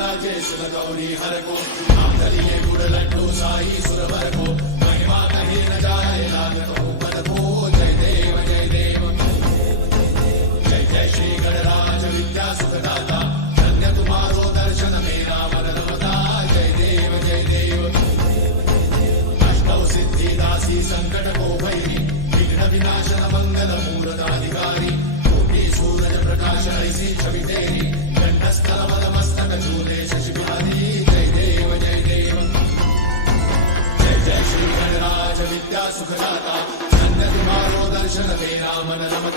राजे सुर गौरी हर को नाम धरिए गुड़ लड्डू साई सुरवर को महिमा कहीं न जाए लागत हो पद को जय देव जय देव जय जय श्री गणराज विद्या सुखदाता धन्य तुम्हारो दर्शन मेरा मन रमता जय देव जय देव अष्टौ सिद्धि दासी संकट को भैरी विघ्न विनाशन मंगल मूर्धाधिकारी कोटि सूरज प्रकाश ऐसी छवि तेरी कंठस्थल मस्तक चूरे शशि बिहारी जय देव जय देव जय जय श्री गणराज विद्या सुखदाता धन्य तुम्हारो दर्शन मेरा मन रमता